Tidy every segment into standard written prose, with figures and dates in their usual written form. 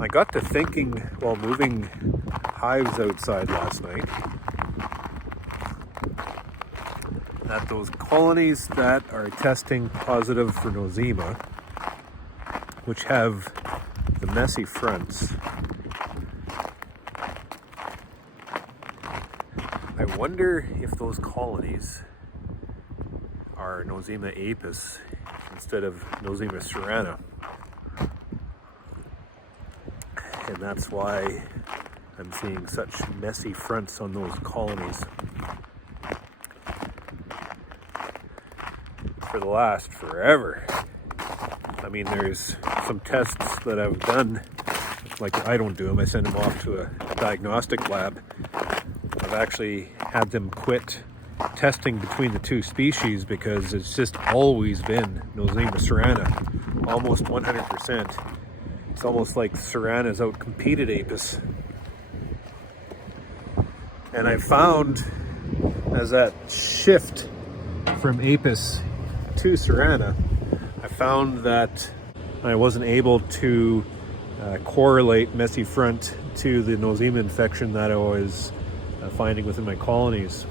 I got to thinking while moving hives outside last night that those colonies that are testing positive for Nosema, which have the messy fronts, I wonder if those colonies are Nosema apis instead of Nosema serrana. And that's why I'm seeing such messy fronts on those colonies. For the last forever. I mean, there's some tests that I've done, like I don't do them, I send them off to a diagnostic lab. I've actually had them quit testing between the two species because it's just always been Nosema serrana, almost 100%. It's almost like serrana's outcompeted apis. And I found as that shift from apis to serrana, I found that I wasn't able to correlate messy front to the Nosema infection that I was finding within my colonies.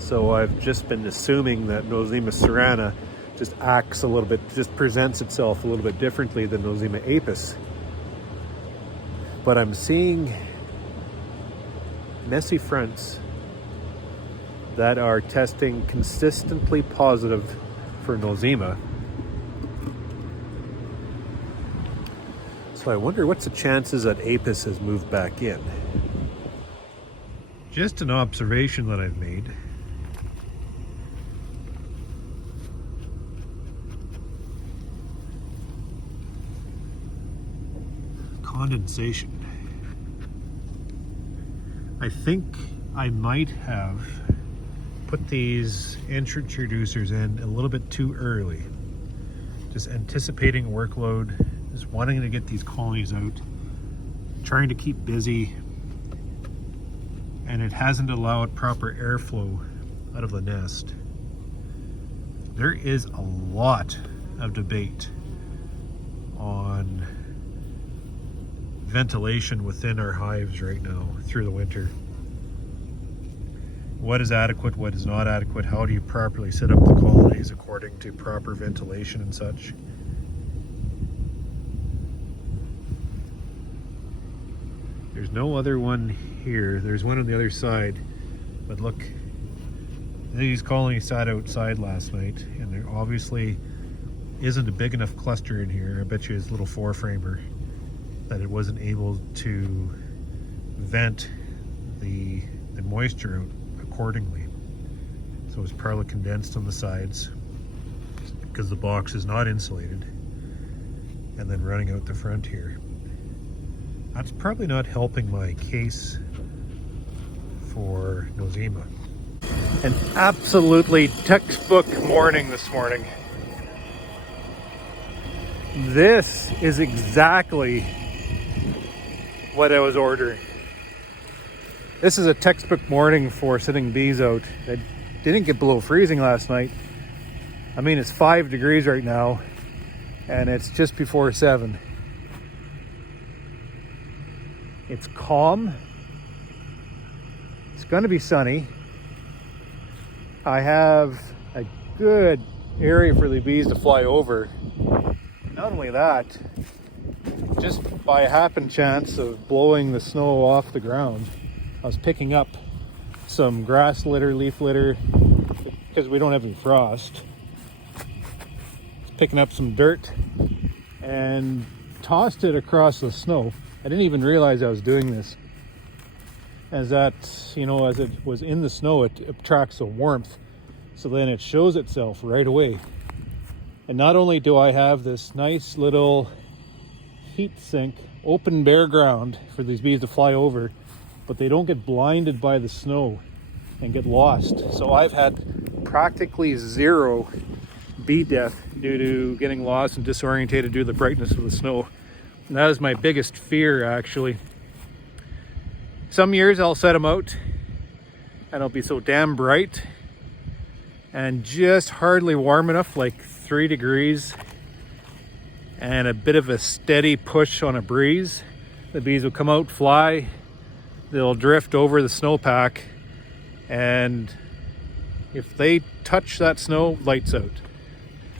So I've just been assuming that Nosema serrana just acts a little bit, just presents itself a little bit differently than Nosema apis. But I'm seeing messy fronts that are testing consistently positive for Nosema. So I wonder what's the chances that apis has moved back in. Just an observation that I've made. Condensation. I think I might have put these introducers in a little bit too early. Just anticipating workload, just wanting to get these colonies out, trying to keep busy, and it hasn't allowed proper airflow out of the nest. There is a lot of debate on ventilation within our hives right now through the winter. What is adequate, what is not adequate, how do you properly set up the colonies according to proper ventilation and such. There's no other one here. There's one on the other side, but look, these colonies sat outside last night and there obviously isn't a big enough cluster in here. I bet you it's a little four-framer that it wasn't able to vent the moisture out accordingly. So it's probably condensed on the sides because the box is not insulated, and then running out the front here. That's probably not helping my case for Nosema. An absolutely textbook morning this morning. This is exactly what I was ordering. This is a textbook morning for sending bees out. I didn't get below freezing last night. I mean, it's 5 degrees right now and it's just before 7. It's calm. It's going to be sunny. I have a good area for the bees to fly over. Not only that, just by a happen chance of blowing the snow off the ground, I was picking up some grass litter, leaf litter, because we don't have any frost. Picking up some dirt and tossed it across the snow. I didn't even realize I was doing this. As that, as it was in the snow, it attracts the warmth. So then it shows itself right away. And not only do I have this nice little heat sink, open bare ground for these bees to fly over, but they don't get blinded by the snow and get lost. So I've had practically zero bee death due to getting lost and disorientated due to the brightness of the snow. And that is my biggest fear, actually. Some years I'll set them out and it'll be so damn bright and just hardly warm enough, like 3 degrees, and a bit of a steady push on a breeze, The bees will come out, fly, they'll drift over the snowpack, and if they touch that snow, lights out.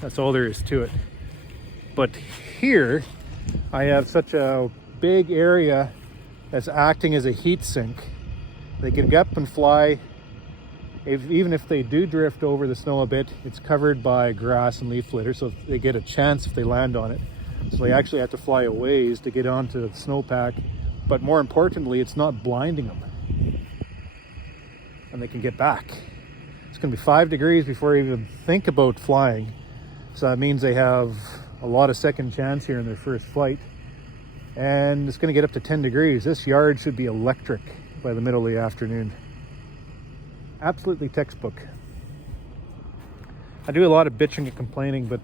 That's all there is to it. But here, I have such a big area that's acting as a heat sink. They can get up and fly. Even if they do drift over the snow a bit, it's covered by grass and leaf litter, so they get a chance if they land on it. So they actually have to fly a ways to get onto the snowpack. But more importantly, it's not blinding them. And they can get back. It's going to be 5 degrees before they even think about flying. So that means they have a lot of second chance here in their first flight. And it's going to get up to 10 degrees. This yard should be electric by the middle of the afternoon. Absolutely textbook. I do a lot of bitching and complaining, but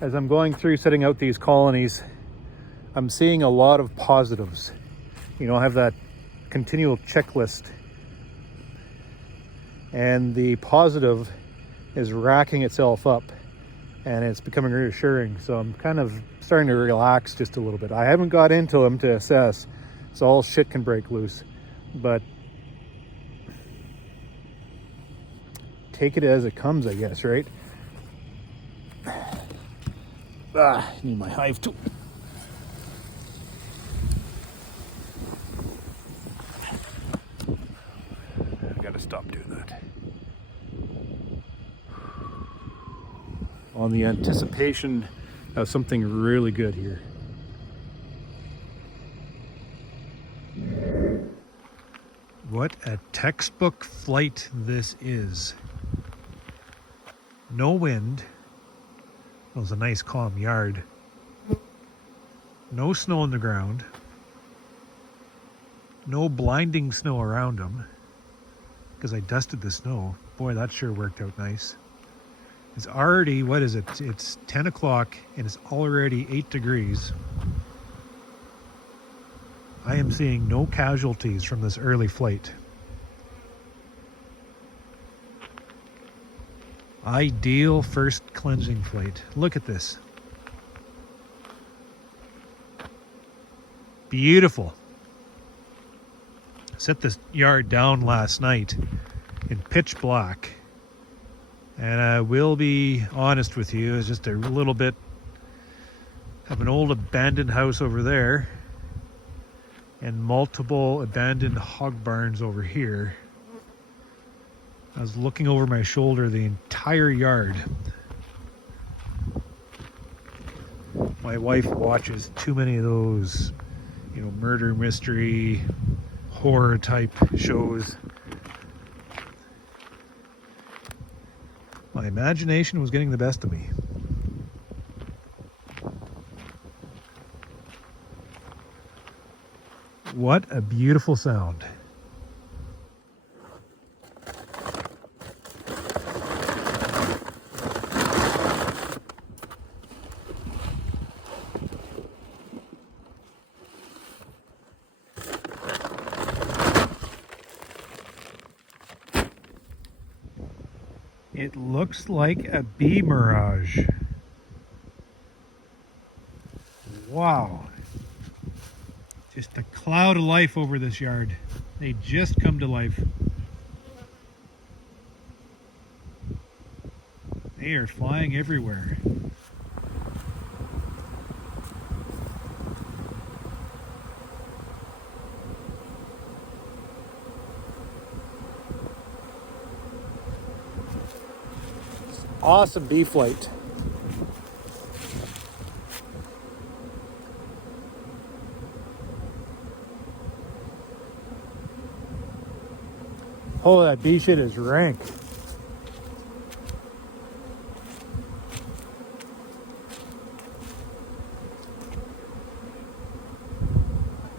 as I'm going through setting out these colonies, I'm seeing a lot of positives. You know, I have that continual checklist, and the positive is racking itself up, and it's becoming reassuring. So I'm kind of starting to relax just a little bit. I haven't got into them to assess, so all shit can break loose, but take it as it comes, I guess, right? I need my hive tool. I gotta stop doing that. On the anticipation of something really good here. What a textbook flight this is. No wind. It was a nice calm yard. No snow on the ground. No blinding snow around them, because I dusted the snow. Boy, that sure worked out nice. It's already, what is it? It's 10 o'clock and it's already 8 degrees. I am seeing no casualties from this early flight. Ideal first cleansing flight. Look at this. Beautiful. Set this yard down last night in pitch black. And I will be honest with you, it's just a little bit of an old abandoned house over there and multiple abandoned hog barns over here. I was looking over my shoulder the entire yard. My wife watches too many of those, you know, murder mystery, horror type shows. My imagination was getting the best of me. What a beautiful sound. It looks like a bee mirage. Wow. Just a cloud of life over this yard. They just come to life. They are flying everywhere. Awesome bee flight. Oh, that bee shit is rank.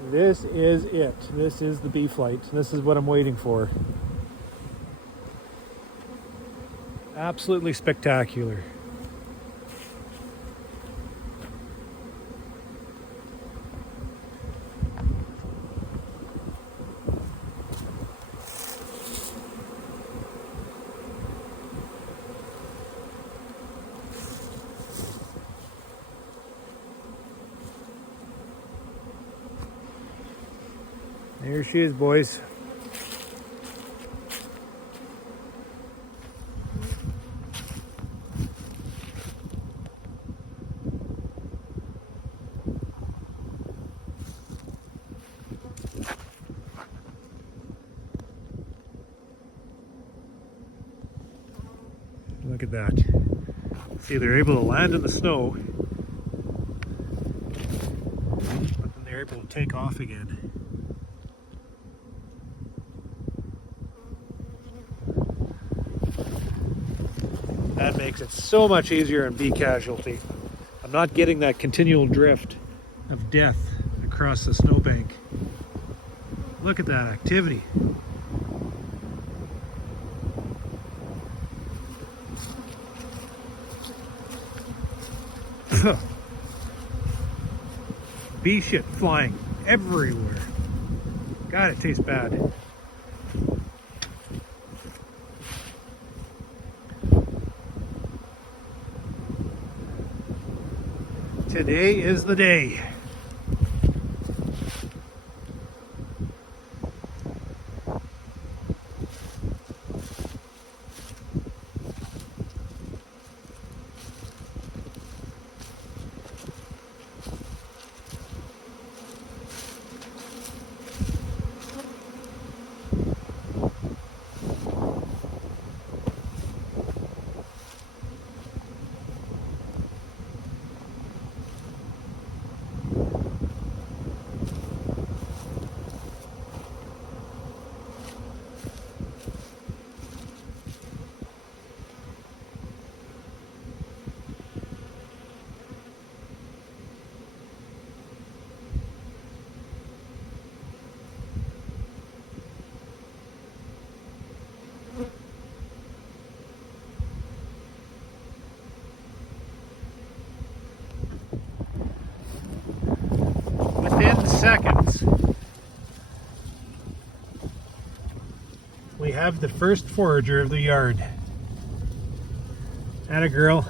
This is it. This is the bee flight. This is what I'm waiting for. Absolutely spectacular. There she is, boys. Look at that. See, they're able to land in the snow, but then they're able to take off again. That makes it so much easier on bee casualty. I'm not getting that continual drift of death across the snowbank. Look at that activity. Bee shit flying everywhere. God, it tastes bad. Today is the day. Within seconds, we have the first forager of the yard. Atta girl.